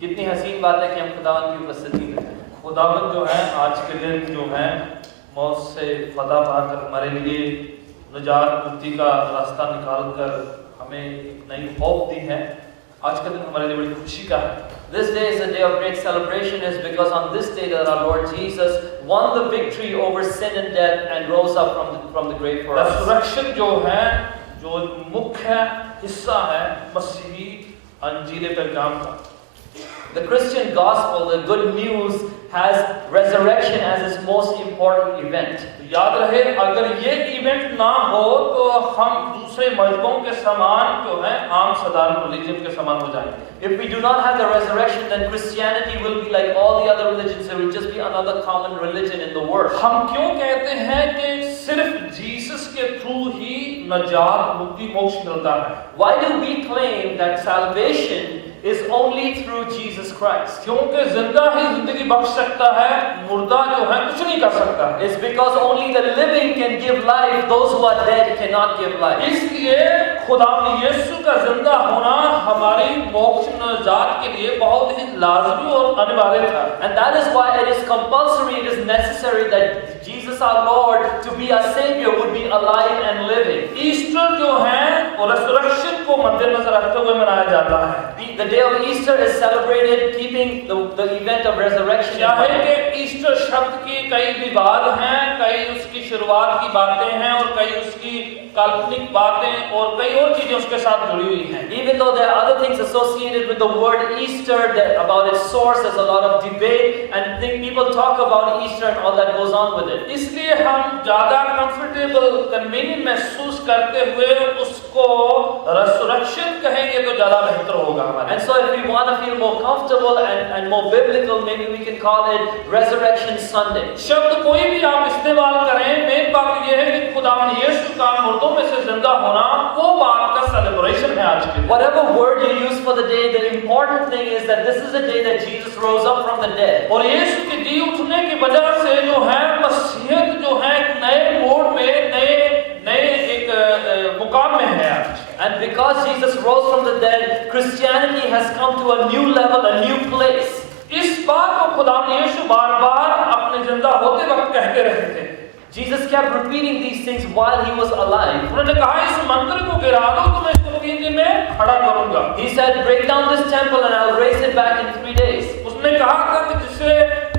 कितनी हसीन बात है कि हम खुदावन की उपस्थिति में हैं। खुदावन जो है आज के दिन जो है मौत से फतह पाकर हमारे लिए निजात मुक्ति का रास्ता निकाल कर हमें एक नई होप दी है। आज का दिन हमारे लिए बड़ी खुशी का है। This day is a day of great celebration is because on this day that our Lord Jesus won the victory over sin and death and rose up from the grave for us. resurrection जो है, जो मुख्य हिस्सा है मसीही अंजील पैगाम का। The Christian gospel, the good news, has resurrection as its most important event. याद रहे, अगर ये इवेंट ना हो तो हम दूसरे मजहबों के समान जो है आम साधारण रिलीजन के समान हो जाएंगे। If we do not have the resurrection, then Christianity will be like all the other religions. It will just be another common religion in the world. हम क्यों कहते हैं कि सिर्फ जीसस के थ्रू ही निजात मुक्ति मोक्ष मिलता है? Why do we claim that salvation is only through Jesus Christ? क्योंकि जिंदा ही जिंदगी बख्श सकता है, मुर्दा जो है कुछ नहीं कर सकता है। It's because only the living can give life, those who are dead cannot give life. इसलिए खुदा यीशु का जिंदा होना हमारी मोक्ष निजात के लिए बहुत ही लाजमी और अनिवार्य था। And that is why it is compulsory, it is necessary that Jesus our Lord, to be our Savior, would be alive and living. Easter जो है और रेसुरेक्शन को मद्देनजर रखते हुए मनाया जाता है। The day of Easter is celebrated keeping the event of resurrection. चाहे कि ईस्टर शब्द की कई विवाद हैं, कई उसकी शुरुआत की बातें हैं और कई उसकी काल्पनिक बातें और कई और चीजें उसके साथ जुड़ी हुई हैं। Even though there are other things associated with the word Easter, that about its source, there's a lot of debate and people talk about Easter and all that goes on with it. इसलिए हम ज्यादा comfortable convenient महसूस करते हुए उसको रेसुरेक्शन कहेंगे तो ज्यादा बेहतर होगा हमारे। And so if we want to feel more comfortable and more biblical, maybe we can call it Resurrection Sunday. शब्द कोई भी आप इस्तेमाल करें, मेन बात यह है कि खुदावन यीशु का मुर्दों में से जिंदा होना वो बात का सेलिब्रेशन है आज के दिन। Whatever word you use for the day, the important thing is that this is the day that Jesus rose up from the dead. और यीशु के जी उठने की वजह से जो है मसीहत जो है एक नए मोड़ में नए एक मुकाम में है आज। And because Jesus rose from the dead, Christianity has come to a new level, a new place. इस बात को खुदावन यीशु बार-बार अपने जिंदा होते वक्त कहते रहे थे। Jesus kept repeating these things while he was alive. उन्होंने कहा इस मंदिर को गिरा दो तो मैं इसको 3 दिन में खड़ा करूंगा। He said, break down this temple and I'll raise it back in 3 days. उसने कहा था कि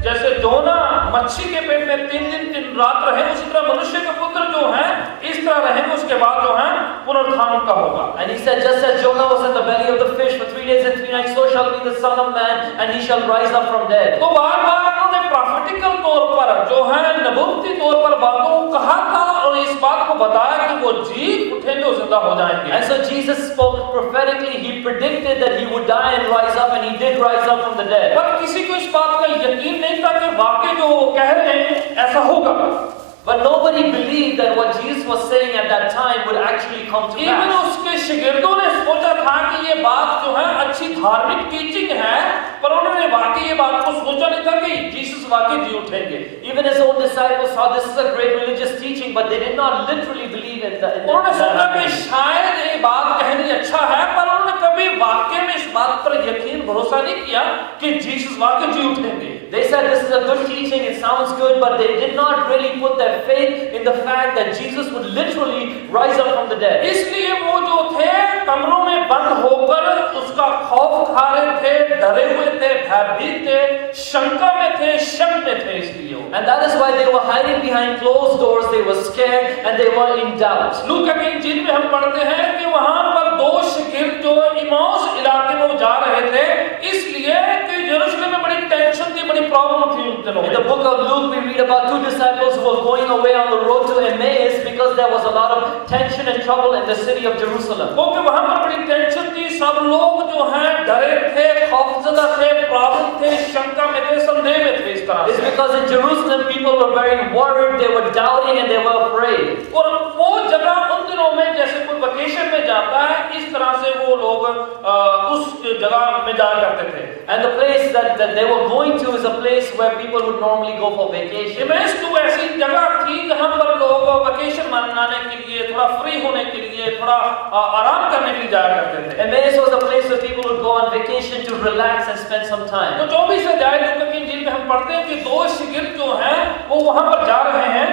जैसे जोना मच्छी के पेट में 3 दिन 3 रात रहे, उसी तरह मनुष्य के पुत्र जो है इस तरह रहेंगे, उसके बाद जो है पुनरुत्थान उनका होगा। And he said, just as Jonah was in the belly of the fish for 3 days and 3 nights, so shall be the Son of Man, and he shall rise up from dead. तो बार-बार उन्होंने प्रॉफिटिकल तौर पर जो है नबूवती तौर पर बातों को कहा था और इस बात को बताया कि वो जी उठेंगे और जिंदा हो जाएंगे। And so Jesus spoke prophetically. He predicted that he would die and rise up, and he did rise up from the dead. पर किसी को इस बात का यकीन नहीं था कि वाकई जो वो कह रहे हैं ऐसा होगा। But nobody believed that what Jesus was saying at that time would actually come to Even pass. उसके शिगिर्दों ने सोचा था कि ये बात जो है अच्छी धार्मिक टीचिंग है, पर उन्होंने वाकई ये बात को सोचा नहीं था कि जीसस वाकई जी उठेंगे। Even his own disciples thought this is a great religious teaching, but they did not literally believe in that. उन्होंने सोचा कि शायद ये बात कहनी अच्छा है, पर उन्होंने कभी वाकई में इस बात पर यकीन भरोसा नहीं किया कि जीसस वाकई जी उठेंगे। They said this is a good teaching, it sounds good, but they did not really put their faith in the fact that Jesus would literally rise up from the dead. इसलिए वो जो थे कमरों में बंद होकर उसका खौफ खा रहे थे, डरे हुए थे, भयभीत थे, शंका में थे, शक में थे। इसलिए And that is why they were hiding behind closed doors. They were scared and they were in doubt. लूका के इंजील में हम पढ़ते हैं कि वहां पर 2 शिगिर्द जो इमाउस इलाके में जा रहे थे, इसलिए कि यरूशलेम में बड़ी टेंशन थी, बड़ी प्रॉब्लम थी उन दिनों में। In the book of Luke, we read about 2 disciples who were going away on the road to Emmaus because there was a lot of tension and trouble in the city of Jerusalem. क्योंकि वहां पर बड़ी tension थी, सब लोग जो हैं डरे थे, खौफजदा थे, प्रॉब्लम थे, शंका में थे, संदेह में थे। इस तरह It's because in Jerusalem people were very worried, they were doubting and they were afraid. और वो जगह उन दिनों में जैसे कोई वेकेशन में जाता है, इस तरह से वो लोग उस जगह में जाया करते थे। And the place that they were going to is a place where people would normally go for vacation. Image तो ऐसी जगह थी जहां पर लोग वेकेशन मनाने के लिए, थोड़ा फ्री होने के लिए, थोड़ा आराम करने के लिए जाया करते थे। Emmaus was a place where people would go on vacation location to relax and spend some तो time. 24 अध्याय लूका की इंजील में हम पढ़ते हैं कि दो शिगिर्द जो हैं वो वहां पर जा रहे हैं,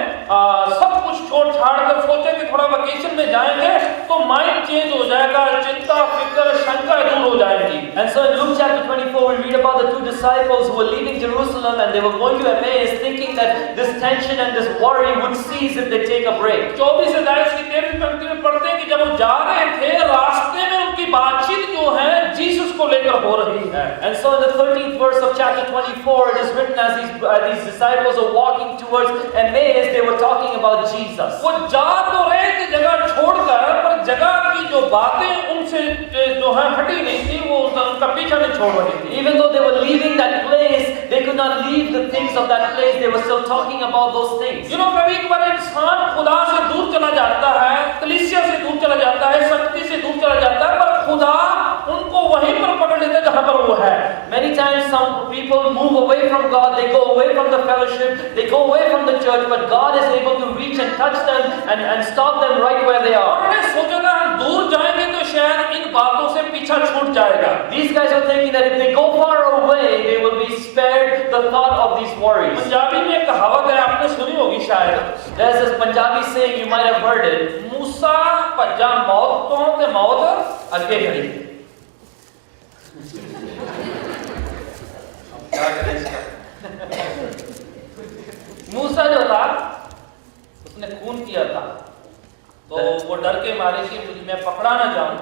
सब कुछ छोड़ छाड़ कर सोचे कि थोड़ा वेकेशन में जाएंगे तो माइंड चेंज हो जाएगा, चिंता फिक्र शंका दूर हो जाएगी। And so in Luke chapter 24, we read about the two disciples who were leaving Jerusalem and they were going to Emmaus, thinking that this tension and this worry would cease if they take a break. 24 अध्याय की 13वीं पंक्ति में पढ़ते हैं कि जब वो जा रहे थे रास्ते में उनकी बातचीत जो है जीसस को लेकर हो रही है। And so in the 13th verse of chapter 24, it is written as these disciples are walking towards Emmaus, they were talking about Jesus. वो जा तो रहे थे जगह छोड़कर, पर जगह की जो बातें उनसे जो है हटी नहीं थी, वो उनका पीछा नहीं छोड़ रही थी। Even though they were leaving that place, they could not leave the things of that place. They were still talking about those things. You know, कभी कभार इंसान खुदा से दूर चला जाता है, कलीसिया से दूर चला जाता है, शक्ति से दूर चला जाता है, पर खुदा उनको वहीं पर पकड़ लेता है जहां पर वो है। Many times some people move away from God, they go away from the fellowship, they go away from the church, but God is able to reach and touch them and stop them right where they are. उन्होंने सोचा था हम दूर जाएंगे तो शायद इन बातों से पीछा छूट जाएगा। These guys are thinking that if they go far away, they will be spared the thought of these worries. Punjabi में एक कहावत है, आपने सुनी होगी शायद। There's this Punjabi saying, you might have heard it. मूसा भज्जा मौत तो ते मौत अगे खड़ी। क्या करें इसका? मूसा जो था उसने खून किया था, तो वो डर के मारे कि मैं पकड़ा ना जाऊं,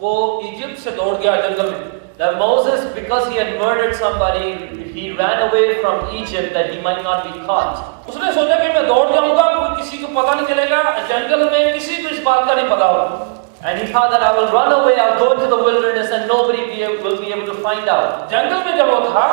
वो इजिप्ट से दौड़ गया जंगल में। That Moses, because he had murdered somebody, he ran away from Egypt that he might not be caught. उसने सोचा कि मैं दौड़ जाऊंगा, कोई किसी को पता नहीं चलेगा, जंगल में किसी को इस बात का नहीं पता होगा। And he thought that I will run away, I'll go into the wilderness and nobody will be able to find out. जंगल में जब वो था,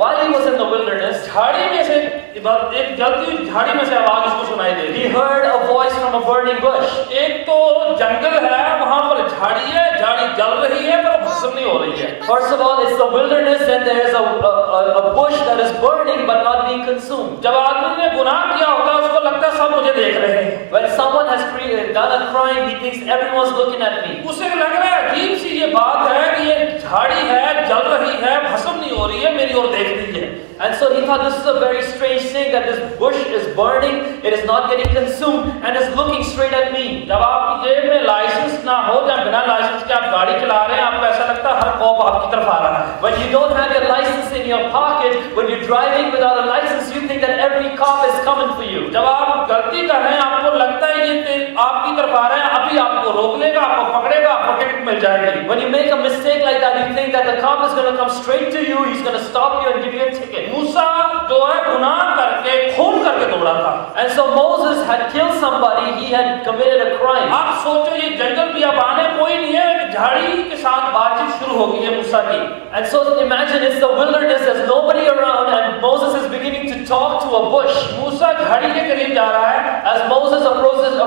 While he was in the wilderness, झाड़ी में से एक जलती हुई झाड़ी में से आवाज उसको सुनाई दे रही। he heard a voice from a burning bush. एक तो जंगल है, वहां पर झाड़ी है, झाड़ी जल रही है पर भस्म नहीं हो रही है। First of all, it's the wilderness and there is a bush that is burning but not being consumed. जब आदमी ने गुनाह किया होता है उसको लगता है सब मुझे देख रहे हैं। When someone has done a crime, he thinks everyone's looking at me. उसे लग रहा है अजीब सी ये बात है कि ये झाड़ी है, जल रही है, भस्म नहीं हो रही है, मेरी ओर देख रही है। And so he thought this is a very strange thing that this bush is burning, it is not getting consumed and is looking straight at me. जब आपकी जेब में लाइसेंस ना हो या बिना लाइसेंस के आप गाड़ी चला रहे हैं, आपको ऐसा लगता है हर कॉप आपकी तरफ आ रहा है। When you don't have your license in your pocket, when you're driving without a license, you think that every cop is coming for you. जब आप गलती कर रहे हैं, आपको लगता है ये आपकी तरफ आ रहा है, अभी आपको रोक लेगा, आपको पकड़ेगा, आपको टिकट मिल जाएगी। When you make a mistake like that, you think that the cop is going to come straight to you, he's going to stop you and give you a ticket. मूसा जो है गुनाह करके खून करके दौड़ा था। And so Moses had killed somebody, he had committed a crime. आप सोचो ये जंगल बियाबान है, कोई नहीं है, झाड़ी के साथ बातचीत शुरू हो गई है मूसा की। And so imagine it's the wilderness, there's nobody around and Moses is beginning to talk to a bush. मूसा झाड़ी के करीब जा रहा है। As Moses approaches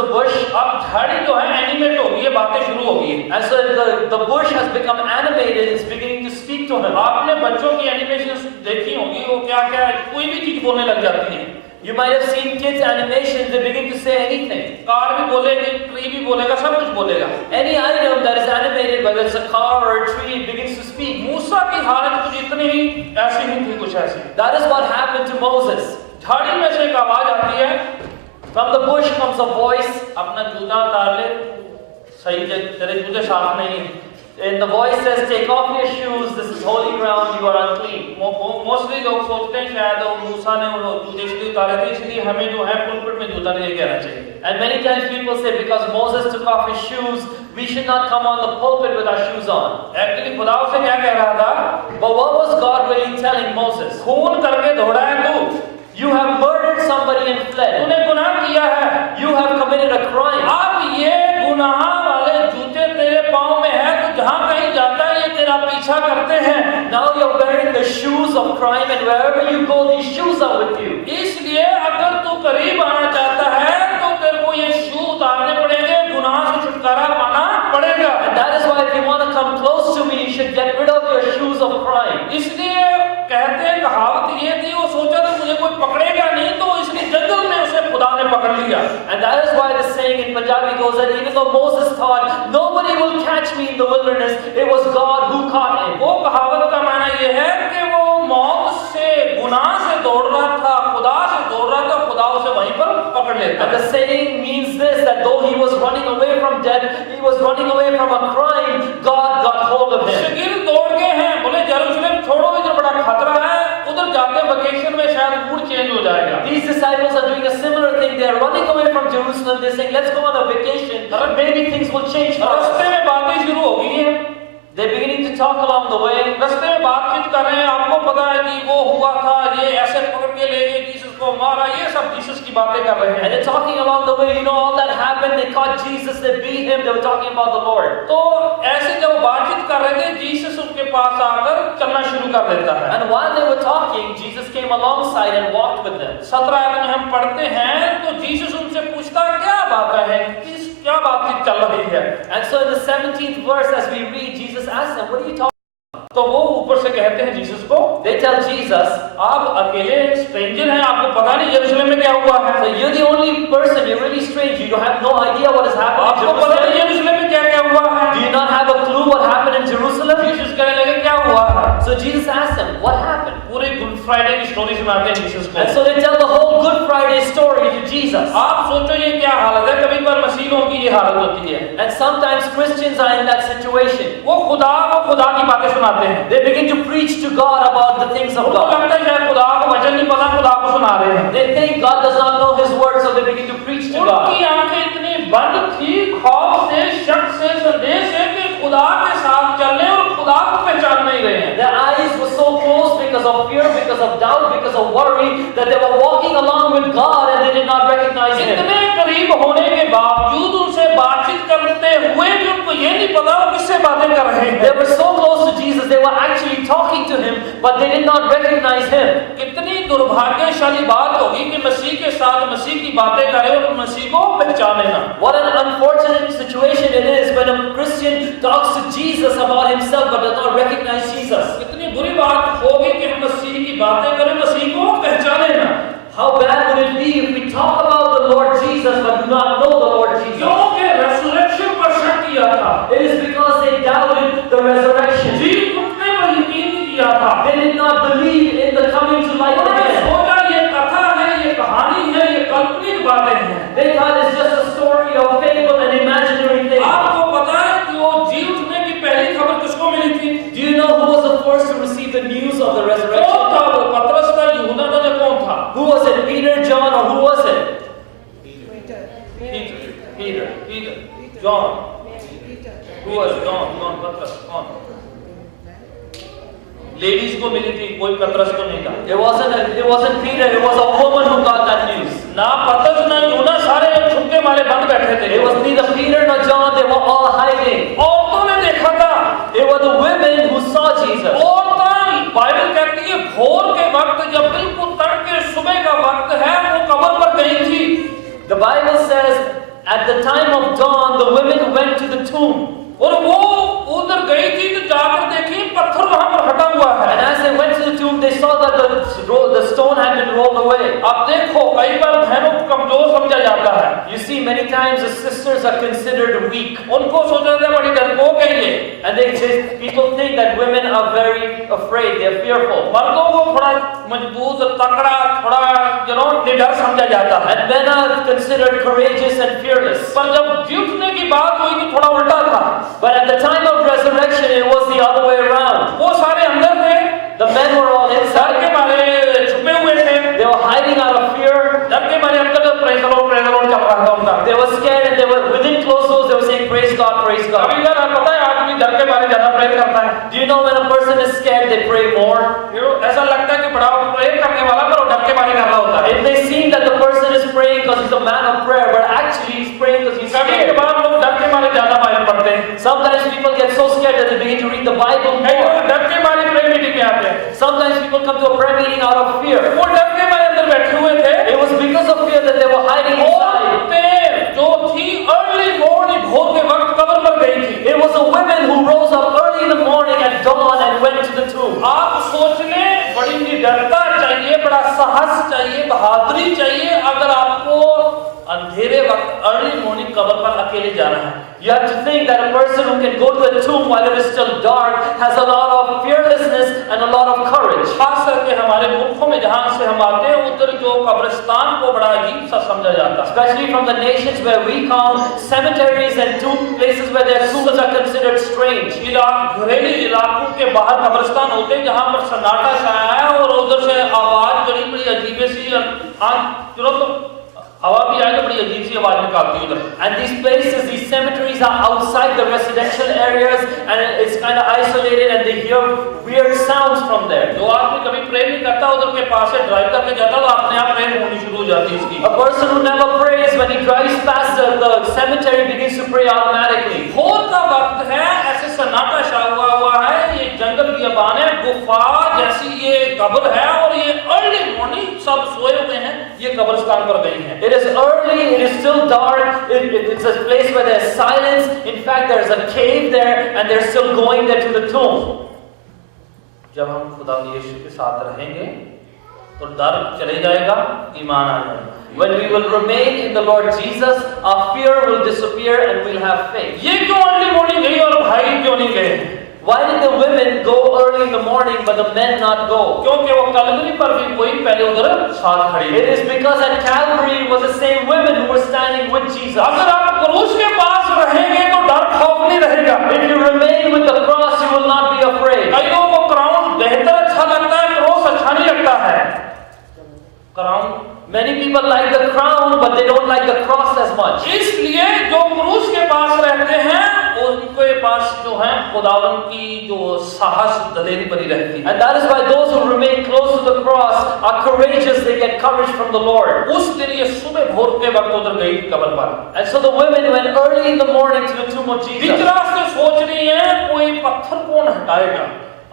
the bush, अब झाड़ी जो है एनिमेट हो गई है, बातें शुरू हो गई है। and so the bush has become animated, it's beginning to speak to him. आपने बच्चों की एनिमेशन देखी होगी, वो क्या क्या कोई भी चीज बोलने लग जाती है। You might have seen kids animations, they begin to say anything. Car भी बोलेगी, ट्री भी बोलेगा, सब कुछ बोलेगा। Any item that is animated, whether it's a car or a tree, it begins to speak. मूसा की हालत कुछ इतनी ही ऐसी ही थी, कुछ ऐसी। That is what happened to Moses. झाड़ी में से एक आवाज आती है, From the bush comes a voice. अपना जूता उतार ले, सही तेरे जूते साफ नहीं। And the voice says, take off your shoes, this is holy ground, you are unclean. Mostly लोग सोचते हैं शायद मूसा ने वो जूते इसलिए उतारे थे, इसलिए हमें जो है पुलपिट में जूता नहीं लेके आना चाहिए। And many times people say, because Moses took off his shoes, we should not come on the pulpit with our shoes on. Actually खुदा उसे क्या कह रहा था? But what was God really telling Moses? खून करके दौड़ा है तू, You have murdered somebody and fled. तूने गुनाह किया है, You have committed a crime. अब ये गुनाह वाले जूते तेरे पाँव में है, तू जहाँ कहीं जाता है ये तेरा पीछा करते हैं। Now you're wearing the shoes of crime and wherever you go, these shoes are with you. इसलिए अगर तू करीब आना चाहता है तो तेरे को ये शू उतारने पड़ेंगे, गुनाह से छुटकारा पाना पड़ेगा। And that is why if you want to come close to me, you should get rid of your shoes of crime. इसलिए कहते हैं कहावत ये थी, वो सोचा था मुझे कोई पकड़ेगा नहीं, तो इसलिए जंगल में उसे खुदा ने पकड़ लिया। And that is why the saying in Punjabi goes that even though Moses thought nobody will catch me in the wilderness, it was God who caught him. वो देता And है। the saying means this, that though he was running away from death, he was running away from a crime, God got hold of him. Shakeel दौड़ गए हैं, बोले यरूशलेम छोड़ो, इधर बड़ा खतरा है, उधर जाते वेकेशन में शायद मूड चेंज हो जाएगा। These disciples are doing a similar thing. They are running away from Jerusalem. They're saying, let's go on a vacation. Maybe things will change for रास्ते us. में बातें शुरू हो गई हैं, They're beginning to talk along the way. रास्ते में बातचीत कर रहे हैं, आपको पता है कि वो हुआ था, ये ऐसे पकड़ के ले गए, जीसस को मारा, ये सब जीसस की बातें कर रहे And हैं। they're talking along the way. You know, all that happened. They caught Jesus. They beat him. They were talking about the Lord. तो ऐसे जब बातचीत कर रहे थे, जीसस उनके पास आकर चलना शुरू कर देता है। And while they were talking, Jesus came alongside and walked with them. 17 आयत में हम पढ़ते हैं तो जीसस उनसे पूछता क्या बात है, क्या बातचीत चल रही है। And so in the 17th verse, as we read, Jesus asked them, what are you talking तो वो ऊपर से कहते हैं जीसस को, about? They tell Jesus, आप अकेले स्ट्रेंजर हैं, आपको पता नहीं यरूशलेम में क्या हुआ है, so you're the only person, you're really strange, you don't have no idea what has happened in आपको पता नहीं Jerusalem. यरूशलेम में क्या क्या हुआ Do है। you not have a clue what happened in Jerusalem? Jesus कहने लगे क्या हुआ है, So Jesus asked them, what happened? पूरे गुड फ्राइडे की स्टोरी सुनाते हैं जीसस को। And so they tell the whole Good Friday story to Jesus. आप सोचो ये क्या हालत है, कभी पर मसीहों की ये हालत होती है, And sometimes Christians are in that situation. वो खुदा की बातें सुनाते हैं, They begin to preach to God about the things of उनको God. लगता है शायद खुदा को वचन नहीं पता, खुदा को सुना रहे हैं। They think God does not know His word, so they begin to preach to God. उनकी आंखें इतनी बंद थी खौफ से, शक से, संदेह से कि खुदा के साथ चलने और खुदा को पहचान नहीं रहे हैं। Their eyes were so closed because of fear, because of doubt, because of worry, that they were walking along with God and they did not recognize Him. इतने करीब होने के बावजूद उनसे बातचीत करते हुए भी उनको ये नहीं पता वो किससे बातें कर रहे They हैं। were so close to Jesus, they were actually talking to Him, but they did not recognize Him. कितनी दुर्भाग्यशाली बात होगी कि मसीह के साथ मसीह की बातें करें और मसीह को पहचाने ना। What an unfortunate situation it is when a Christian talks to Jesus about himself but does not recognize Jesus. कितनी बुरी बात होगी कि हम मसीह की बातें करें, मसीह को पहचाने ना। How bad would it be if we talk about the Lord Jesus but do not know the Lord Jesus? क्योंकि रेsurrection पर शक किया था, It is because they doubted the resurrection. जी उठने पर यकीन नहीं किया था। They did not believe in the coming to life उन्होंने again. सोचा ये कथा है, ये कहानी है, ये काल्पनिक बातें हैं। They thought it's just a story of fable and imaginary thing. आपको पता है कि वो जी उठने की पहली खबर किसको मिली थी? Do you know who was the first to receive the news of the कौन resurrection? था वो? पतरस था, यूहन्ना था, या कौन था? Who was it? Peter, John, or who was it? Peter, John. Who was it? John, पतरस, कौन? लेडीज को मिली थी, कोई पतरस को नहीं था। It wasn't Peter, it was a woman who got that news. ना पतरस ना यूहन्ना, सारे छुपके मारे बंद बैठे थे। It was neither Peter nor John, they were all hiding. औरतों ने देखा था। It were the women who saw Jesus. औरतें, बाइबल कहती है भोर के वक्त जब बिल्कुल तड़के सुबह का वक्त है, वो कब्र पर गई थी। The Bible says at the time of dawn, the women went to the tomb. और वो उधर गई थी तो जाकर देखी पत्थर वहां पर हटा हुआ है। And as they went to the tomb, they saw that the stone had been rolled away. अब देखो कई बार बहनों को कमजोर समझा जाता है। You see, many times the sisters are considered weak. उनको सोचा जाता है बड़ी डरपोक है ये। People think that women are very afraid, they're fearful. मर्दों को थोड़ा मजबूत, तकड़ा, थोड़ा निडर समझा जाता है। And men are considered courageous and fearless. पर जब जीतने की बात हुई तो थोड़ा उल्टा था। But at the time of resurrection, it was the other way around. वो सारे अंदर थे, The men were all डर inside. के मारे छुपे हुए थे, They were hiding out of fear. डर के मारे अंदर प्रेज़ द लॉर्ड चल रहा था उनका। They were scared and they were within closed doors. They were saying, "Praise God, praise God." कभी बार आपको पता है आदमी डर के मारे ज्यादा प्रेयर करता है। Do you know when a person is scared, they pray more? ऐसा लगता है कि बड़ा प्रेयर करने वाला पर वो डर के मारे कर रहा होता है। It may seem that the person is praying because he's a man of prayer, but actually he's praying because he's कभी scared. कभार लोग डर के मारे ज्यादा बाइबल पढ़ते हैं। Sometimes people get so scared that they begin to read the Bible कई more. लोग डर के मारे प्रेयर मीटिंग में आते हैं। Sometimes people come to a prayer meeting out of fear. वो डर के मारे अंदर बैठे हुए थे। It was because of fear that they were hiding inside. औरतें जो थी अर्ली मॉर्निंग भोर के वक्त कब्र पर गई थी। It was the women who rose up early in the morning at dawn and went to the tomb. आप सोच लें, बड़ी निडरता चाहिए, बड़ा साहस चाहिए, बहादुरी चाहिए अगर आपको अंधेरे वक्त अर्ली मॉर्निंग कब्र पर अकेले जाना है। You have to think that a person who can go to the tomb while it is still dark has a lot of fearlessness and a lot of courage. खास करके हमारे मुल्कों में जहाँ से हम आते हैं उधर जो कब्रिस्तान को बड़ा अजीब सा समझा जाता है। Especially from the nations where we come, cemeteries and tomb places where their tombs are considered strange. घरेलू इलाकों के बाहर कब्रिस्तान होते हैं जहाँ पर सन्नाटा छाया है और उधर से आवाज बड़ी अजीब सी तुरंत हवा भी आए तो बड़ी अजीब सी आवाज निकालती है उधर। And these places, these cemeteries are outside the residential areas and it's kind of isolated and they hear weird sounds from there. जो आदमी कभी प्रे नहीं करता उधर के पास से ड्राइव करके जाता तो अपने आप प्रे होनी शुरू हो जाती है उसकी। A person who never prays, when he drives past the cemetery, begins to pray automatically. भोर का वक्त है, ऐसे सन्नाटा छा हुआ है, ये जंगल की अबान है, गुफा जैसी ये कब्र है और ये अर्ली मॉर्निंग सब सोए हुए हैं, ये कब्रिस्तान पर गई हैं। It is early, it is still dark, it's a place where there is silence. In fact, there is a cave there and they're still going there to the tomb. जब हम खुदा यीशु के साथ रहेंगे तो डर चले जाएगा, ईमान आ जाएगा। When we will remain in the Lord Jesus, our fear will disappear and we'll have faith. ये क्यों अर्ली मॉर्निंग गई और भाई क्यों नहीं गए? Why did the women go early in the morning but the men not go? क्योंकि वो कलवरी पर भी कोई पहले उधर साथ खड़ी। It is because at Calvary was the same women who were standing with Jesus. अगर आप क्रूस के पास रहेंगे तो डर खौफ नहीं रहेगा। If you remain with the cross, you will not be afraid. कई लोगों को क्राउन बेहतर अच्छा लगता है, क्रॉस अच्छा नहीं लगता है। Crown Many people like the crown, but they don't like the cross as much. इसलिए जो क्रूस के पास रहते हैं उनके पास जो है खुदावन की जो साहस दलेरी बनी रहती है। And that is why those who remain close to the cross are courageous. They get courage from the Lord. उस दिन ये सुबह भोर के वक्त उधर गई कब्र पर। And so the women went early in the morning to the tomb of beach Jesus. रास्ते सोच रही हैं कोई पत्थर कौन हटाएगा।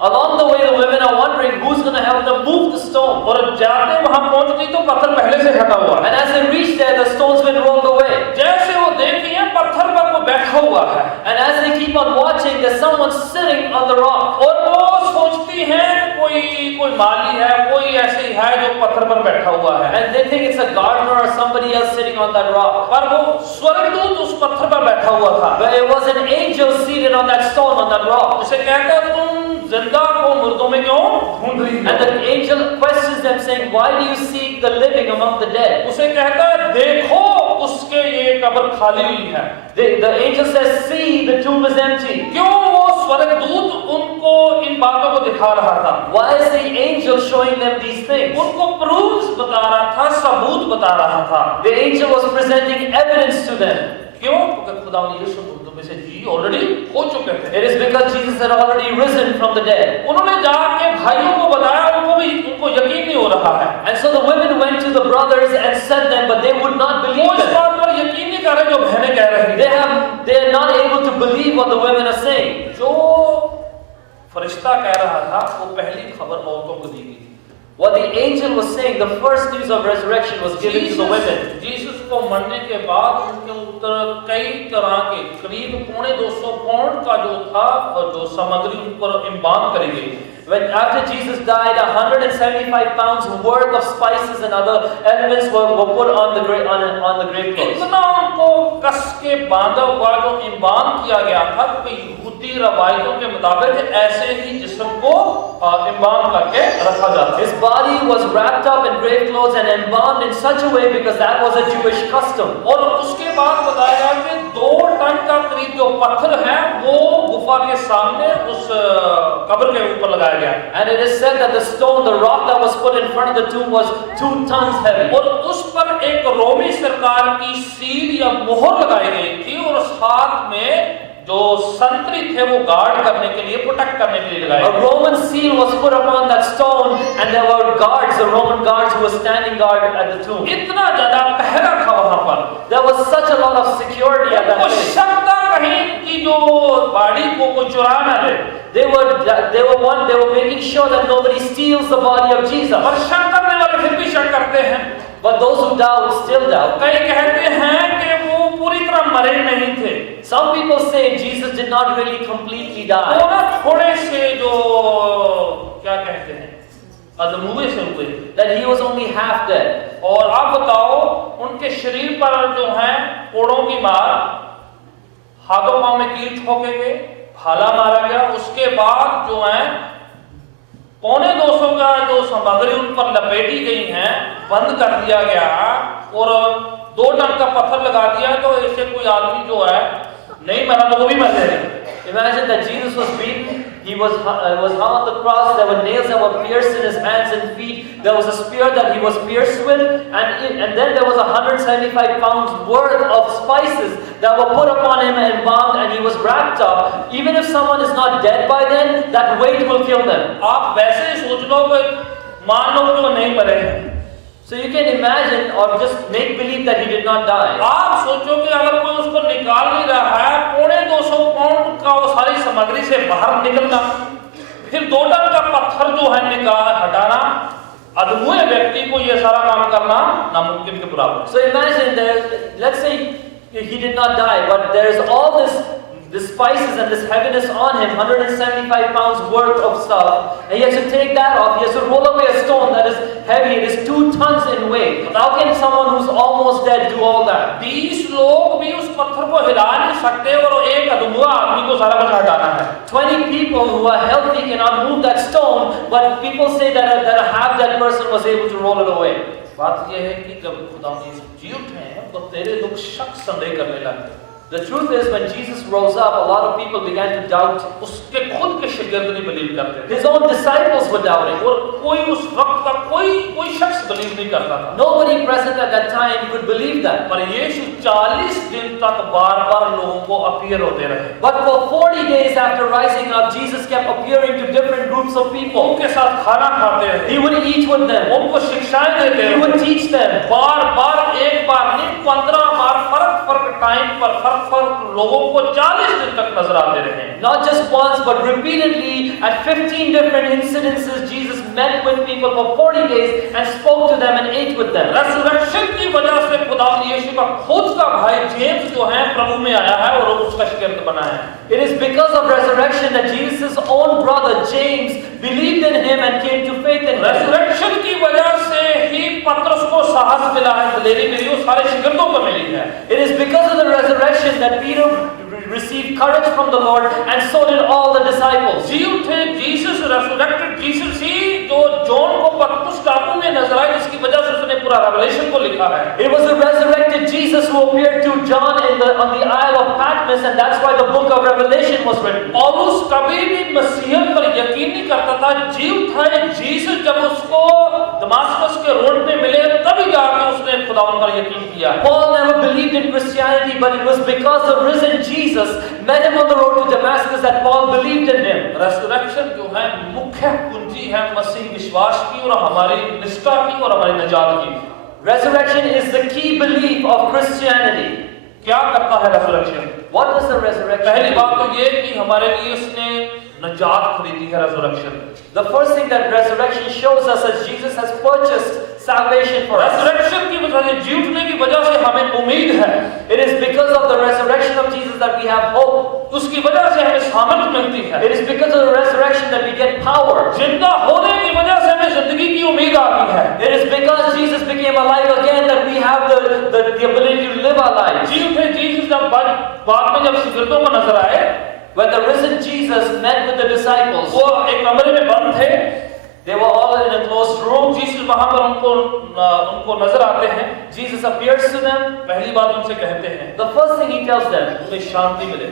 Along the way, the women are wondering who's going to help them move the stone. और जाते वहां पहुंच गई तो पत्थर पहले से हटा हुआ है। And as they reached there, the stone's been rolled away. जैसे वो देखी है पत्थर पर कोई बैठा हुआ है। And as they keep on watching, there's someone sitting on the rock. और वो सोचती हैं कोई माली है, कोई ऐसे ही है जो पत्थर पर बैठा हुआ है। And they think it's a gardener or somebody else sitting on that rock. पर वो स्वर्गदूत उस पत्थर पर बैठा हुआ था। But it was an angel seated on that stone, on that rock. उसे कहता तुम जिंदा को मुर्दों में क्यों ढूंढ रही हो? And the angel questions them saying, why do you seek the living among the dead? उसे कहता है देखो उसके ये कब्र खाली हुई है। The angel says, see, the tomb is empty. क्यों वो स्वर्गदूत उनको इन बातों को दिखा रहा था? Why is the angel showing them these things? उनको प्रूफ बता रहा था, सबूत बता रहा था। The angel was presenting evidence to them. क्यों? क्योंकि खुदा यीशु मुर्दों में से जी ऑलरेडी हो चुके थे। It is because Jesus had already risen from the dead. उन्होंने जाके भाइयों को बताया, उनको यकीन नहीं हो रहा है। And so the women went to the brothers and said them, but they would not वो believe इस them. बात पर यकीन नहीं कर रहे जो बहनें कह रही हैं। They are not able to believe what the women are saying. जो फरिश्ता कह रहा था वो पहली खबर औरतों को दी गई थी। What the angel was saying, the first news of resurrection was given to the women. Jesus को मरने के बाद उनके ऊपर कई तरह के करीब 250 पाउंड का जो था और जो सामग्री उन पर इंबाम करी गई। When after Jesus died, 175 pounds worth of spices and other elements were put on the grave clothes. इतना उनको कस के बांधा हुआ जो इंबाम किया गया था कि यहूदी रवायतों के मुताबिक ऐसे ही जिस्म को इंबाम करके रखा जाता। His body was wrapped up in grave clothes and embalmed in such a way because that was a Jewish custom. और उसके बाद बताया गया कि 2 टन का करीब जो पत्थर है वो गुफा के सामने उस कब्र के ऊपर लगाया गया। And it is said that the stone, the rock that was put in front of the tomb was 2 tons heavy. और उस पर एक रोमी सरकार की सील या मोहर लगाई गई थी और साथ में जो संतरी थे वो गार्ड करने के लिए, प्रोटेक्ट करने के लिए लगाए। A Roman seal was put upon that stone and there were guards, the Roman guards who were standing guard at the tomb. इतना ज्यादा पहरा था वहां पर। There was such a lot of security at that वो place. शक था कहीं कि जो बॉडी को कोई चुरा ना ले। They were making sure that nobody steals the body of Jesus. और शक करने वाले फिर भी शक करते हैं। But those who doubt still doubt. कई कहते हैं कि वो पूरी तरह मरे नहीं थे। Some people say Jesus did not really completely वो die. ना थोड़े से जो क्या कहते हैं अधमुए से हुए, That he was only half dead. और आप बताओ उनके शरीर पर जो है कोड़ों की मार, हाथों पांव में कील ठोके गए, भाला मारा गया। उसके बाद जो है 250 का जो सामग्री उन पर लपेटी गई हैं, बंद कर दिया गया और 2 टन का पत्थर लगा दिया, तो ऐसे कोई आदमी जो है नहीं मरा तो वो भी मर जाएगा। Imagine that Jesus was beaten, he was hung on the cross, there were nails that were pierced in his hands and feet, there was a spear that he was pierced with, and then there was 175 pounds worth of spices that were put upon him and embalmed, and he was wrapped up. Even if someone is not dead by then, that weight will kill them. आप वैसे ही सोच लो कि मान लो कि वो नहीं मरे, So you can imagine or just make believe that he did not die. आप सोचो कि अगर कोई उसको निकाल नहीं रहा है, 250 पाउंड का वो सारी सामग्री से बाहर निकलना, फिर 2 टन का पत्थर जो है निकाल हटाना, अधमूए व्यक्ति को ये सारा काम करना नामुमकिन के बराबर। So imagine let's say he did not die, but there is all this spices and this heaviness on him, 175 pounds worth of stuff, and he has to take that off. He has to roll away a stone that is heavy. It is 2 tons in weight. How can someone who's almost dead do all that? 20 लोग भी उस पत्थर को हिला नहीं सकते और एक अधमूआ आदमी को सारा कुछ हटाना है। 20 people who are healthy cannot move that stone, but people say that half that person was able to roll it away. बात यह है कि जब खुदा ने जी उठे हैं तो तेरे लोग शक संदेह करने लगे। The truth is, when Jesus rose up, a lot of people began to doubt. उसके खुद के शिगिर्द नहीं बिलीव करते थे। His own disciples were doubting. और कोई उस वक्त का कोई शख्स बिलीव नहीं करता था। Nobody present at that time could believe that. पर यीशु 40 दिन तक बार-बार लोगों को अपीयर होते रहे। But for 40 days after rising up, Jesus kept appearing to different groups of people. उनके साथ खाना खाते रहे। He would eat with them. उनको शिक्षाएं देते रहे। He would teach them. बार-बार एक बार नहीं 15 बार फर्क टाइम पर फर्क लोगों को 40 दिन तक नजर आते रहे। Not just once, but repeatedly at 15 different incidences, Jesus met with people for 40 days and spoke to them and ate with them. रेsurreक्शन की वजह से खुदा यीशु का खुद का भाई जेम्स जो है प्रभु में आया है और उसका शिगिर्द बना है। It is because of resurrection that Jesus' own brother James believed in him and came to faith in him. रेsurreक्शन की वजह से ही पतरस को साहस मिला है, दिलेरी मिली, वो सारे शिगिर्दों को मिली है। It is because of the resurrection that Peter received courage from the Lord, and so did all the disciples. जी उठे जीसस, रेsurrected जीसस ही जो जॉन को पतरस टापू में नजर आए, जिसकी वजह से उसने पूरा रेवलेशन को लिखा है। It was the resurrected Jesus who appeared to John on the Isle of Patmos, and that's why the book of Revelation was written. पौलुस कभी भी मसीहत पर यकीन नहीं करता था। जी उठाए जीसस जब उसको दमास्कस के रोड पे मिले, तभी जाके उसने खुदावन पर यकीन किया। Paul never believed in Christianity, but it was because the risen Jesus met him on the road to Damascus that Paul believed in him. रेsurrection जो है मुख्य कुंजी है मसीह विश्वास की और हमारी निष्ठा की और हमारी निजात की। Resurrection is the key belief of Christianity. क्या करता है रेsurrection? What does the resurrection पहली do? बात तो ये कि हमारे लिए उसने निजात खरीदी है रेsurrection। The first thing that resurrection shows us is Jesus has purchased salvation for us. रेsurrection की वजह से, जी उठने की वजह से हमें उम्मीद है। It is because of the resurrection of Jesus that we have hope. उसकी वजह से हमें सामर्थ मिलती है। It is because of the resurrection that we get power. जिंदा होने की वजह से हमें जिंदगी की उम्मीद आती है। It is because Jesus became alive again that we have the ability to live our lives. जी उठे जीसस जब बाद में जब शिगिर्दों को नजर आए, When the risen Jesus met with the disciples, वो एक कमरे में बंद थे। they were all in a closed room. Jesus वहां पर उनको नजर आते हैं। Jesus appears to them. पहली बात उनसे कहते हैं, The first thing he tells them, तुम्हें शांति मिले,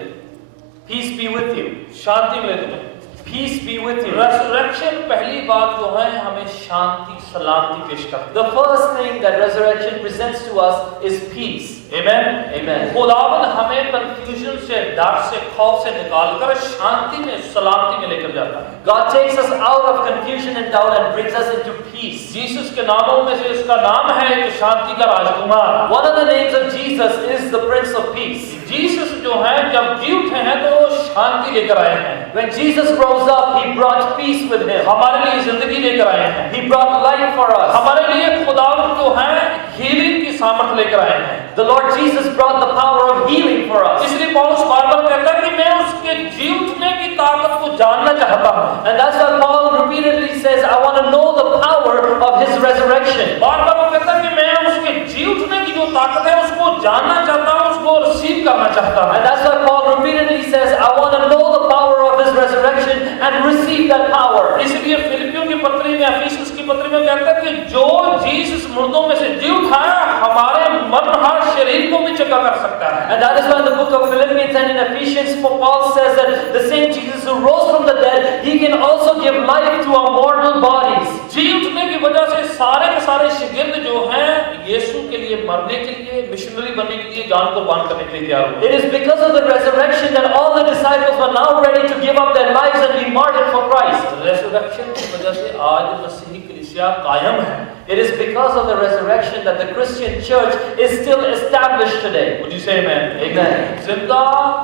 peace be with you. शांति मिले तुम्हें। Peace be with you. रेsurreक्शन पहली बात जो है हमें शांति सलामती पेश करती है। The first thing that resurrection presents to us is peace. Amen. Amen. खुदावंद हमें कंफ्यूजन से, डर से, खौफ से निकालकर शांति में, सलामती में लेकर जाता है। God takes us out of confusion and doubt and brings us into peace. Jesus के नामों में से इसका नाम है एक शांति का राजकुमार। One of the names of Jesus is the Prince of Peace. Jesus जो है जब जी उठे हैं तो वो शांति लेकर आए हैं। When Jesus rose up, he brought peace with him. हमारे लिए जिंदगी लेकर आए हैं। He brought life for us. हमारे लिए खुदावंद जो है हीलिंग की सामर्थ लेकर आए हैं। The Lord Jesus brought the power of healing for us. इसलिए पौलुस बार-बार कहता है कि मैं उसके जी उठने की ताकत को जानना चाहता हूँ। And that's why Paul repeatedly says, I want to know the power of his resurrection. बार-बार वो कहता है कि मैं उसके जी उठने की जो ताकत है उसको जानना चाहता हूँ, उसको रिसीव करना चाहता हूँ। And that's why Paul repeatedly says, I want to know the power of his resurrection and receive that power. इसलिए फिलिपियों की पत्री में, एफिसियंस की में कहता है कि जो जीसस मुर्दों में से जी उठाया हमारे मरनहार शरीर को भी चंगा कर सकता है। And that is why in the book of Philippians and in Ephesians, Paul says that the same Jesus who rose from the dead, he can also give life to our mortal bodies. जी उठने की वजह से सारे के सारे शिगिर्द जो हैं यीशु के लिए मरने के लिए, मिशनरी बनने के लिए, जान कुर्बान करने के लिए तैयार हो गए। It is because of the resurrection that all the disciples were now ready to give up their lives and be martyred for Christ. रेsurrection की वजह से आज मसीही कलीसिया कायम है। It is because of the resurrection that the Christian church is still established today. जिसे मैं Amen. जिंदा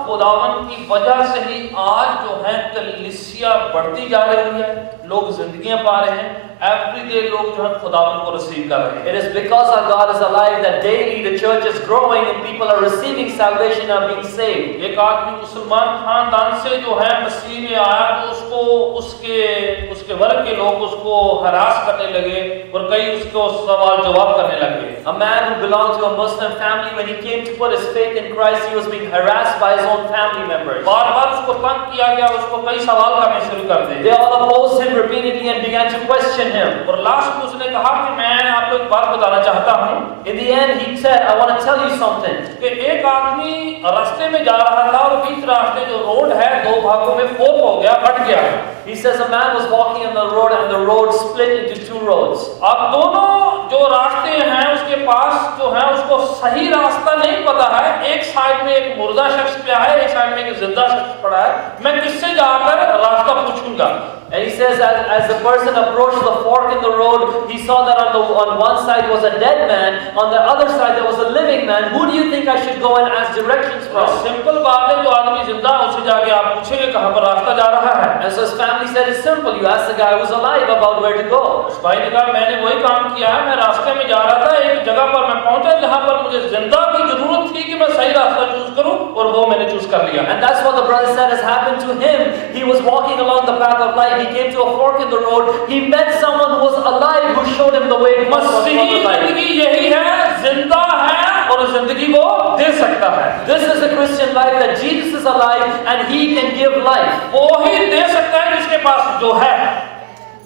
खुदावन की वजह से ही आज जो है कलीसिया बढ़ती जा रही है, लोग जिंदगियां पा रहे हैं, एवरीडे लोग जो है खुदावन को रिसीव कर रहे हैं। It is because our God is alive that daily the church is growing and people are receiving salvation and are being saved. एक आदमी मुसलमान खानदान से जो है मसीह में आया तो उसको उसके वर्ग के लोग उसको हरास करने लगे और कई उसको सवाल जवाब करने लगे। A man who belonged to a Muslim family, when he came to put his faith in Christ, he was being harassed by his own family members. बार-बार उसको तंग किया गया, उसको कई सवाल करने शुरू कर दिए। They all opposed him repeatedly and began to question him. और लास्ट में उसने कहा कि मैं आपको एक बात बताना चाहता हूँ। In the end, he said, I want to tell you something. कि एक आदमी रास्ते में जा रहा था और बीच रास्ते जो रोड है दो भागों में फोक हो गया, कट गया। He says a man was walking on the road and the road split into two roads. अब दोनों जो रास्ते हैं उसके पास जो है उसको सही रास्ता नहीं पता है। एक साइड में एक मुर्दा शख्स पे है, एक साइड में एक जिंदा शख्स पड़ा है। मैं किससे जाकर रास्ता पूछूंगा? And he says, as the person approached the fork in the road, he saw that on one side was a dead man, on the other side there was a living man. Who do you think I should go and ask directions from? Simple बात है, जो आदमी जिंदा है उससे जाके आप पूछेंगे कहाँ पर रास्ता जा रहा है। And so his family said, it's simple. You ask the guy who's alive about where to go. उस भाई ने कहा मैंने वही काम किया है, मैं रास्ते में जा रहा था, एक जगह पर मैं पहुंचा जहाँ पर मुझे जिंदा की जरूरत थी कि मैं सही रास्ता चूज करूं और वो मैंने चूज कर लिया। And that's what the brother said has happened to him. He was walking along the path of life. He came to a fork in the road. He met someone who was alive who showed him the way to मसीही जिंदगी यही है, जिंदा है और जिंदगी वो दे सकता है। This is the Christian life, that Jesus is alive and he can give life. वो ही दे सकता है जिसके पास जो है।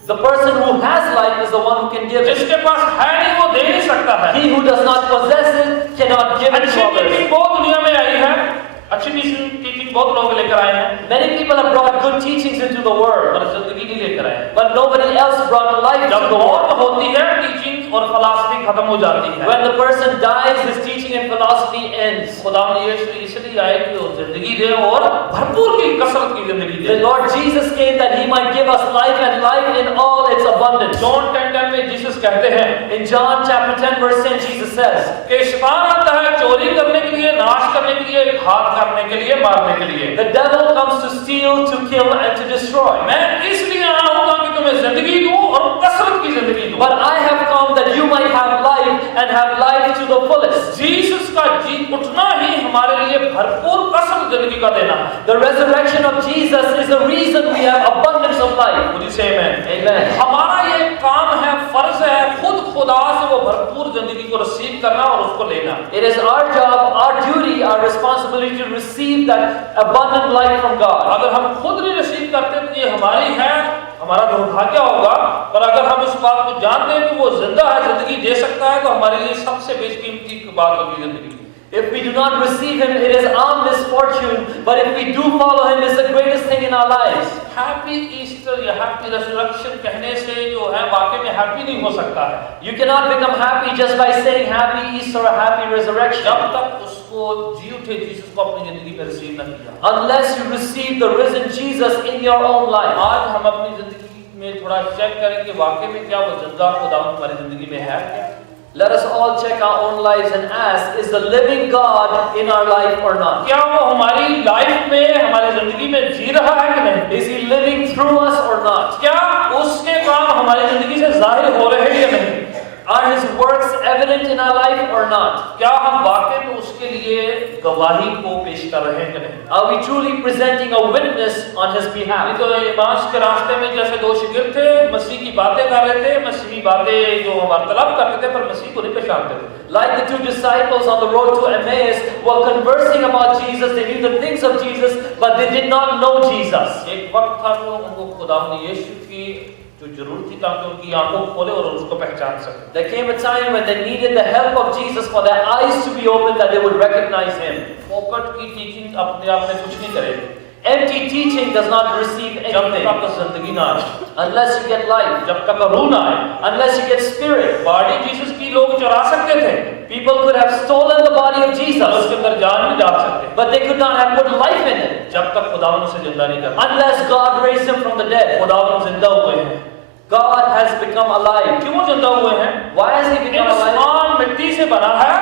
The person who has life is the one who can give it. जिसके पास है नहीं वो दे नहीं सकता है। He who does not possess it cannot give it to अच्छी others. टीचिंग बहुत दुनिया में आई है, अच्छी टीचिंग बहुत लोग लेकर आए हैं। Many people have brought good teachings into the world, पर जिंदगी नहीं लेकर आए। but nobody else brought life to जब the मौत world. होती है टीचिंग और फिलॉसफी खत्म हो जाती है। When the person dies, his teaching and philosophy ends. खुदा ने यीशु इसलिए आए कि वो जिंदगी दे और भरपूर की कसरत की जिंदगी The they. Lord Jesus came that he might give us life and life in all its abundance. John 10:10 में जीसस कहते हैं In John chapter 10 verse 10, Jesus says, कि शैतान आता है चोरी करने के लिए, नाश करने के लिए, घात करने के लिए, मारने के लिए। the devil comes to steal, to kill and to destroy. मैं इसलिए आया हूँ ताकि तुम्हें जिंदगी दूं और कसरत की जिंदगी दूं। But I have come that you might have life and have life to the fullest. Jesus का जी उठना ही हमारे लिए भरपूर कसरत जिंदगी का देना है। The resurrection of Jesus is the reason we have abundance of life. खुद से आमेन। Amen. हमारा ये काम है, फर्ज है, खुद खुदा से वो भरपूर जिंदगी को रिसीव करना और उसको लेना। It is our job, our duty, our responsibility to receive that abundant life from God. अगर हम खुद नहीं रिसीव करते तो ये हमारी है, हमारा दुर्भाग्य होगा। पर अगर हम इस बात को जानते हैं कि वो जिंदा है, जिंदगी दे सकता है, तो हमारे लिए सबसे बेशकीमती बात होगी जिंदगी। If we do not receive him, it is our misfortune. But if we do follow him, it's the greatest thing in our lives. Happy Easter या हैप्पी रेजरेक्शन कहने से जो है वाकई में हैप्पी नहीं हो सकता है। You cannot become happy just by saying happy Easter or happy resurrection. जब तक उसको जी उठे जीसस को अपनी जिंदगी में रिसीव न किया। Unless you receive the risen Jesus in your own life. आज हम अपनी जिंदगी में थोड़ा चेक करें कि वाकई में क्या वो जिंदा खुदा हमारी जिंदगी में है क्या? Let us all check our own lives and ask, is the living God in our life or not? क्या वो हमारी लाइफ में, हमारी जिंदगी में जी रहा है कि नहीं? Is he living through us or not? क्या उसके काम हमारी जिंदगी से जाहिर हो रहे हैं या नहीं? Are his works evident in our life or not? क्या हम वाकई में उसके लिए गवाही को पेश कर रहे हैं कि नहीं? Are we truly presenting a witness on his behalf? नहीं तो इमाम के रास्ते में जैसे दो शिगिर्द थे, मसीह की बातें कर रहे थे, मसीही बातें जो वार्तालाप करते थे, पर मसीह को नहीं पहचानते थे। Like the two disciples on the road to Emmaus were conversing about Jesus, they knew the things of Jesus, but they did not know Jesus. एक वक्त था जो उनको खुदा ने यीशु की जो तो जरूरत थी ताकि उनकी आंखों को खोले और उसको पहचान सके। There came a time when they needed the help of Jesus for their eyes to be opened, that they would recognize him. फोकट की टीचिंग अपने आप में कुछ नहीं करेगी Empty teaching does not receive जब anything तक जिंदगी ना आए, unless you get life, जब तक रूह ना आए। unless you get spirit. Body Jesus की लोग चुरा सकते थे, People could have stolen the body of पर Jesus, उसके अंदर जान नहीं डाल सकते but they could not have put life in it जब तक खुदावन उसे जिंदा नहीं करता। unless God raised him from the dead. खुदावन जिंदा हुए हैं। God has become alive. क्यों जिंदा हुए हैं? Why has he become alive? इंसान मिट्टी से बना है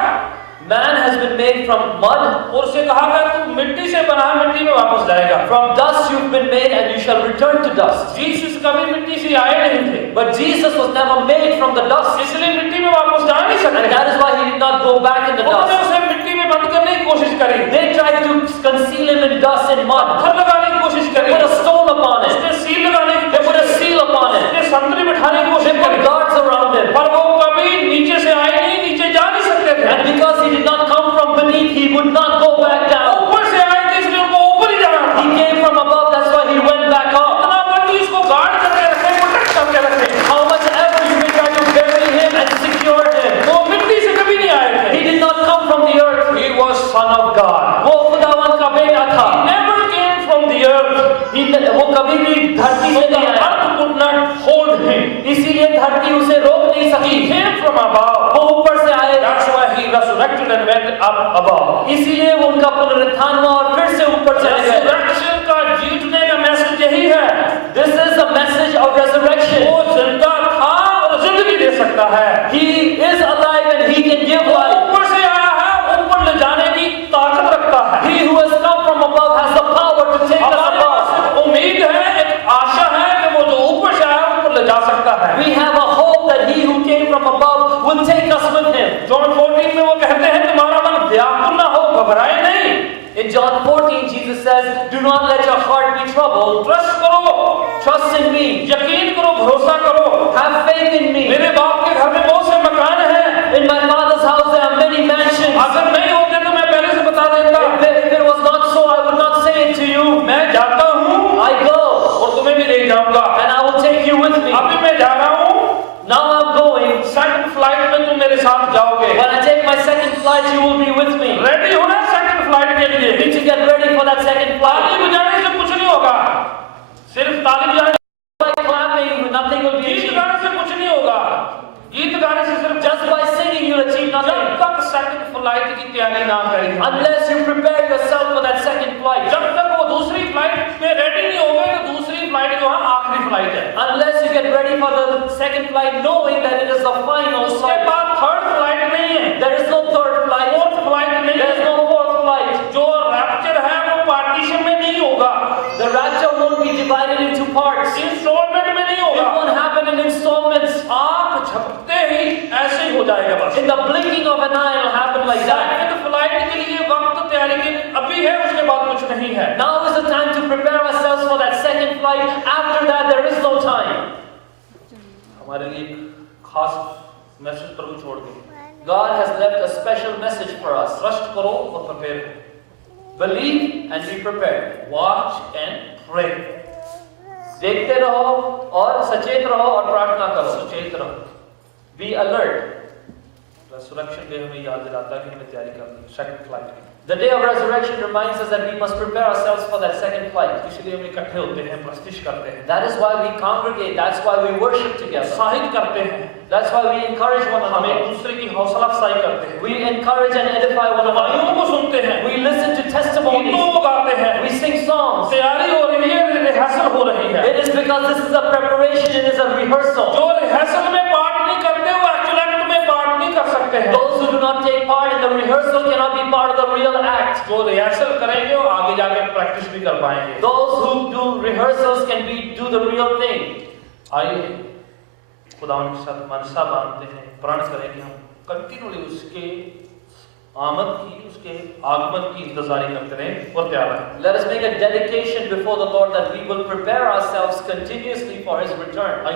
Man has been made from mud. और उसे कहा गया तू मिट्टी से बना है, मिट्टी में वापस जाएगा। From dust you've been made and you shall return to dust. Jesus कभी मिट्टी से आए नहीं थे, But Jesus was never made from the dust. इसलिए मिट्टी में वापस जा नहीं And सकते। that is why he did not go back in the उन्होंने dust. उसे मिट्टी में बंद करने की कोशिश करी, They tried to conceal him in dust and mud. पत्थर लगाने की कोशिश They करी, put a stone upon it. उसने सील लगाने की They put कोशिश a seal upon it. उसने संतरी बिठाने की They कोशिश put करी, guards around him. पर वो कभी नीचे से आए नहीं, नीचे जा नहीं सकते थे। And because he did not come from beneath, he would not go back down. ऊपर से आए थे इसलिए उनको ऊपर ही जाना था। He came from above, that's why he went back up. इतना बड़ी इसको गार्ड करके रखे, प्रोटेक्ट करके रखे। How much ever you may try to bury him and secure him, वो मिट्टी से कभी नहीं आए थे। he did not come from the earth. He was son of God. वो खुदावन का बेटा था. He never came from the earth. वो कभी भी धरती So से the नहीं आया. earth could not hold him. इसीलिए धरती उसे रोक नहीं He सकी. came from above. वो ऊपर से आए. That's why he resurrected and went up above. इसीलिए वो उनका पुनरुत्थान हुआ और फिर से ऊपर चले गए. Resurrection का जीतने का मैसेज यही है। This is the message of resurrection. वो जिंदा था और जिंदगी दे सकता है। He is alive and he can give वो life. ऊपर से आया है, ऊपर ले जाने की ताकत रखता है। He who has come from above has the power to take us हमारे above. पास उम्मीद है, एक आशा है कि वो जो ऊपर से आया ऊपर ले जा सकता है। We have a hope that he who came from above will take us with him. John 14 में वो कहते हैं तुम्हारा मन व्याकुल ना हो, घबराए नहीं। In John 14, Jesus says, do not let your heart be troubled. Trust करो, Trust in me. यकीन करो, भरोसा करो। Have faith in me. मेरे बाप के घर में बहुत से मकान हैं। In my Father's house there are many mansions. अगर नहीं होते तो मैं पहले से बता देता। If it was not so, I would not say it to you. मैं जाता हूँ I go, और तुम्हें भी ले जाऊंगा। and I will take you with me. अभी मैं जा रहा हूँ, Now I'm going. Second flight में तुम मेरे साथ जाओगे। When I take my second flight, you will be with me. Ready हो ना सेकंड फ्लाइट के लिए? You need to get ready for that second flight. ताली बजाने से कुछ नहीं होगा, सिर्फ ताली बजाने, By clapping, nothing will be गीत achieved. गाने से कुछ नहीं होगा, गीत गाने से सिर्फ Just by singing, you'll achieve जब nothing. तक सेकंड फ्लाइट की तैयारी ना करें, Unless you prepare yourself for that second flight. जब तक वो दूसरी फ्लाइट में रेडी नहीं होगे तो दूसरी फ्लाइट जो है आखिरी फ्लाइट है। Unless you get ready for the second flight, knowing that it is the final उसके flight. बाद थर्ड फ्लाइट नहीं है, There is no third flight. Fourth flight नहीं There is है। no fourth flight. जो रैप्चर है वो पार्टीशन में नहीं होगा, The rapture won't be divided into parts. Installment में नहीं It होगा। won't happen in installments. आंख झपकते ही ऐसे ही हो जाएगा बस। In the blinking of an eye, it will happen like that. Second flight के लिए वक्त तैयारी के अभी है, उसके बाद कुछ नहीं है। Now is the time to prepare ourselves for that second flight. After that, there is no time. हमारे लिए एक खास मैसेज प्रभु छोड़ गए। God has left a special message for us. Trust करो और प्रिपेयर करो। Believe and be prepared. Watch and pray. देखते रहो और सचेत रहो और प्रार्थना करो. सचेत रहो। Be alert. रेsurreक्शन डे हमें याद दिलाता है कि हमें तैयारी करनी है सेकंड फ्लाइट की। The day of resurrection reminds us that we must prepare ourselves for that second flight. इसलिए हम इकट्ठे होते हैं, प्रस्तिश करते हैं, That is why we congregate. That's why we worship together. उत्साहित करते हैं, That's why we encourage one हम एक another. दूसरे की हौसला अफजाई करते हैं, We encourage and edify one गवाहियों another. को सुनते हैं, We listen to testimonies. गीतों को गाते हैं, We sing songs. तैयारी हो रही है, रिहर्सल हो रही है। It is because this is a preparation, it is a rehearsal. जो रिहर्सल में पार्ट नहीं करते वो एक्चुअल एक्ट में पार्ट नहीं कर सकते हैं। Those who do not take part in the rehearsal cannot be part of the real act. जो रिहर्सल करेंगे वो आगे जाके प्रैक्टिस भी कर पाएंगे। Those who do rehearsals can do the real thing. आइए खुदावन के साथ मनसा बांधते हैं, प्रण करें कि हम कंटिन्यूली उसके आमद की, उसके आगमन की इंतजारी करते रहें और तैयार रहें। Let us make a dedication before the Lord that we will prepare ourselves continuously for His return.